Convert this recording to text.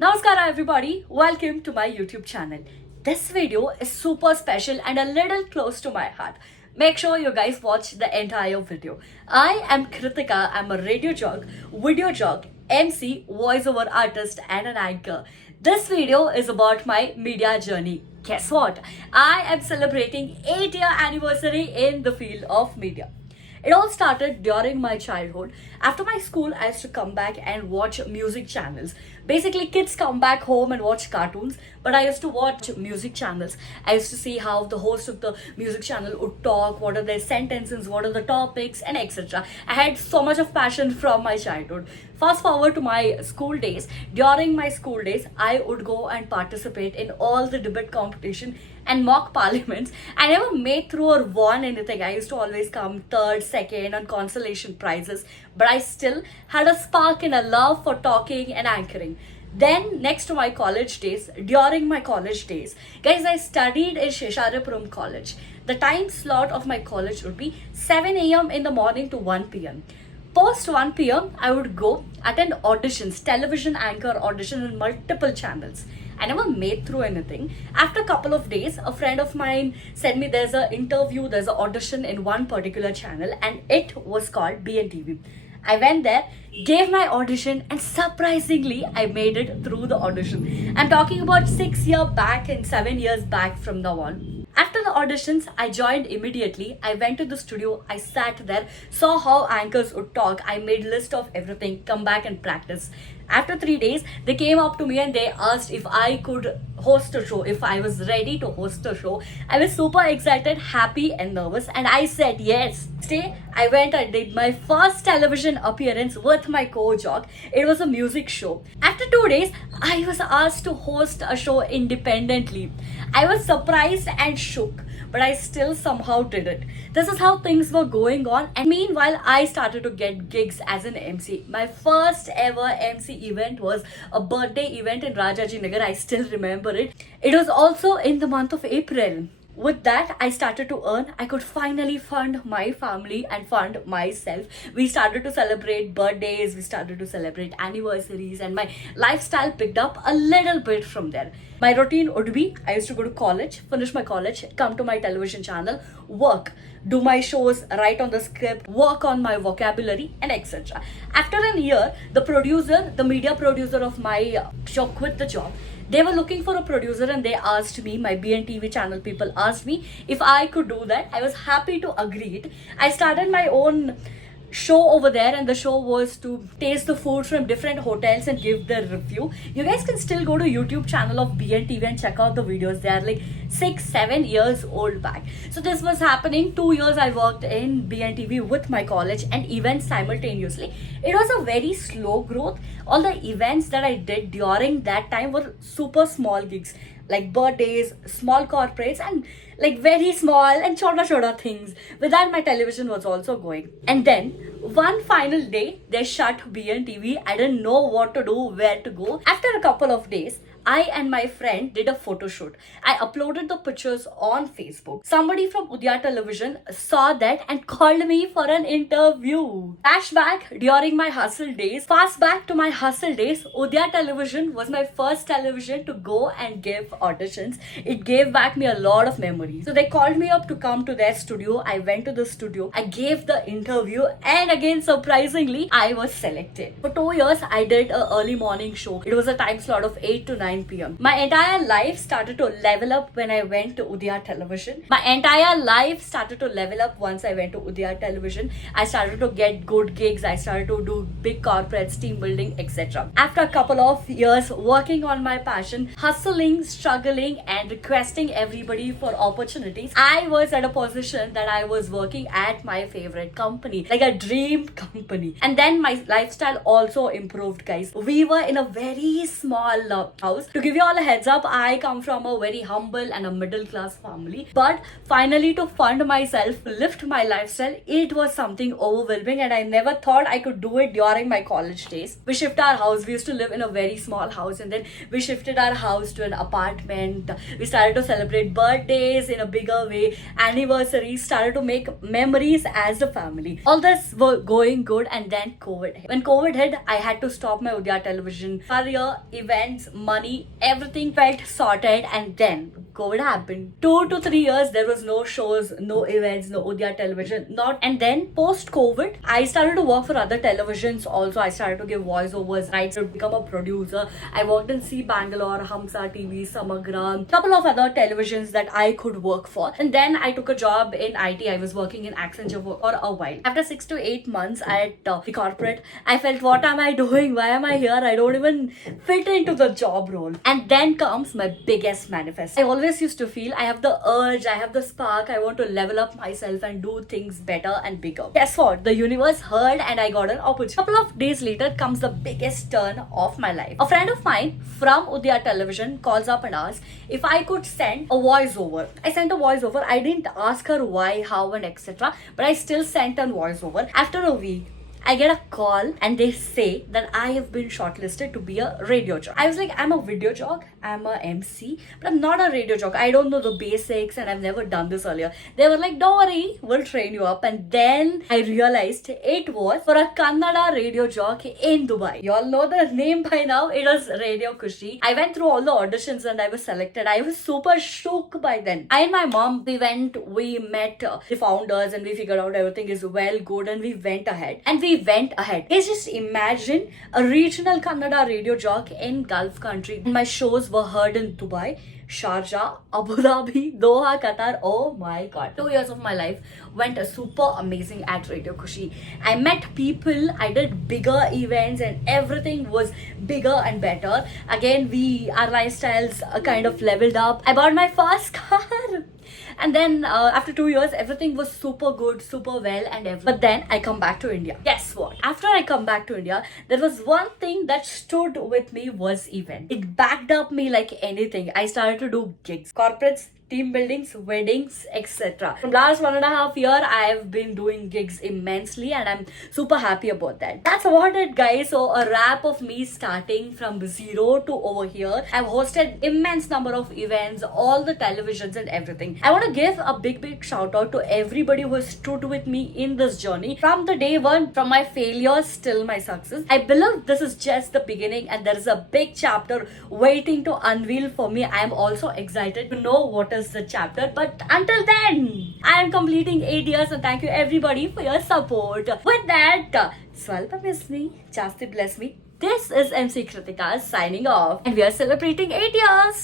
Namaskara everybody, welcome to my YouTube channel. This video is super special and a little close to my heart. Make sure you guys watch the entire video. I am Kritika, I'm a radio jock, video jock, MC, voiceover artist and an anchor. This video is about my media journey. Guess what? I am celebrating 8-year anniversary in the field of media. It all started during my childhood. After my school, I used to come back and watch music channels. Basically, kids come back home and watch cartoons, but I used to watch music channels. I used to see how the host of the music channel would talk, what are their sentences, what are the topics, and etc. I had so much of passion from my childhood. Fast forward to my school days. During my school days, I would go and participate in all the debate competition and mock parliaments. I never made through or won anything. I used to always come third, second on consolation prizes, but I still had a spark and a love for talking and anchoring. Then, next to my college days, during my college days, guys, I studied in Shesharapuram College. The time slot of my college would be 7 a.m. in the morning to 1 p.m. Post 1 p.m., I would go attend auditions, television anchor audition in multiple channels. I never made through anything. After a couple of days, a friend of mine said me there's an interview, there's an audition in one particular channel, and it was called BNTV. I went there, gave my audition, and surprisingly, I made it through the audition. I'm talking about 6 years back and 7 years back from now on. After the auditions, I joined immediately. I went to the studio, I sat there, saw how anchors would talk. I made list of everything, come back and practice. After 3 days, they came up to me and they asked if I could host a show, if I was ready to host a show. I was super excited, happy, and nervous, and I said yes. Today, I went and did my first television appearance with my co-jock. It was a music show. After 2 days, I was asked to host a show independently. I was surprised and shook, but I still somehow did it. This is how things were going on, and meanwhile, I started to get gigs as an MC. My first ever MC event was a birthday event in Rajaji Nagar. I still remember it. It was also in the month of April. With that, I started to earn. I could finally fund my family and fund myself. We started to celebrate birthdays, we started to celebrate anniversaries, and my lifestyle picked up a little bit from there. My routine would be I used to go to college, finish my college, come to my television channel, work, do my shows, write on the script, work on my vocabulary, and etc. After a year, the media producer of my show quit the job. They were looking for a producer and they asked me, my BNTV channel people asked me if I could do that. I was happy to agree. I started my own show over there, and the show was to taste the food from different hotels and give their review. You guys can still go to YouTube channel of BNTV and check out the videos. They are like 6-7 years old back. So this was happening. 2 years I worked in BNTV with my college and events simultaneously. It was a very slow growth. All the events that I did during that time were super small gigs, like birthdays, small corporates, and like very small and chota things. With that, my television was also going. And then one final day, they shut BNTV. I didn't know what to do, where to go. After a couple of days, I and my friend did a photo shoot. I uploaded the pictures on Facebook. Somebody from Udaya Television saw that and called me for an interview. Flashback during my hustle days. Fast back to my hustle days. Udaya Television was my first television to go and give auditions. It gave back me a lot of memories. So they called me up to come to their studio. I went to the studio. I gave the interview, and again, surprisingly, I was selected. For 2 years, I did a early morning show. It was a time slot of 8 to 9 p.m. My entire life started to level up when I went to Udaya Television. My entire life started to level up once I went to Udaya Television. I started to get good gigs. I started to do big corporates, team building, etc. After a couple of years working on my passion, hustling, struggling, and requesting everybody for opportunities, I was at a position that I was working at my favorite company, like a dream company. And then my lifestyle also improved, guys. We were in a very small house. To give you all a heads up, I come from a very humble and a middle class family. But finally, to fund myself, lift my lifestyle, it was something overwhelming, and I never thought I could do it during my college days. We shifted our house. We used to live in a very small house, and then we shifted our house to an apartment. We started to celebrate birthdays in a bigger way, anniversaries, started to make memories as a family. All this going good, and then COVID hit. When COVID hit, I had to stop my Udaya television career, events, money, everything felt sorted, and then COVID happened. 2 to 3 years, there was no shows, no events, no Udaya television, not. And then post COVID, I started to work for other televisions also. I started to give voiceovers, right? To become a producer. I worked in C Bangalore, Hamsa TV, Samagra, couple of other televisions that I could work for. And then I took a job in IT. I was working in Accenture for a while. After 6 to 8 months at the corporate, I felt, what am I doing? Why am I here? I don't even fit into the job role. And then comes my biggest manifest. I always used to feel I have the urge, I have the spark, I want to level up myself and do things better and bigger. Guess what? The universe heard and I got an opportunity. Couple of days later comes the biggest turn of my life. A friend of mine from Udaya Television calls up and asks if I could send a voiceover. I sent a voiceover. I didn't ask her why, how, and etc. But I still sent a voiceover. After a week, I get a call and they say that I have been shortlisted to be a radio jock. I was like, I'm a video jock, I'm a MC, but I'm not a radio jock. I don't know the basics and I've never done this earlier. They were like, don't worry, we'll train you up. And then I realized it was for a Kannada radio jock in Dubai. You all know the name by now. It was Radio Kushi. I went through all the auditions and I was selected. I was super shook by then. I and my mom, we met the founders and we figured out everything is well, good, and we went ahead. And we went ahead. Guys, just imagine a regional Kannada radio jock in Gulf country. My shows were heard in Dubai, Sharjah, Abu Dhabi, Doha, Qatar. Oh my god. 2 years of my life went super amazing at Radio Kushi. I met people, I did bigger events and everything was bigger and better. Again, our lifestyles kind of leveled up. I bought my first car. And then after 2 years, everything was super good, super well and everything. But then I come back to India. Guess what? After I come back to India, there was one thing that stood with me was event. It backed up me like anything. I started to do gigs, corporates, team buildings, weddings, etc. From last 1.5 years, I have been doing gigs immensely and I'm super happy about that. That's about it, guys. So a wrap of me starting from zero to over here. I've hosted immense number of events, all the televisions and everything. I want to give a big shout out to everybody who has stood with me in this journey from the day one, from my failures till my success. I believe this is just the beginning and there is a big chapter waiting to unveil for me. I am also excited to know what is the chapter, but until then I am completing 8 years and thank you everybody for your support. With that, Swalpa miss me, Jasti bless me. This is MC Kritika signing off and we are celebrating 8 years.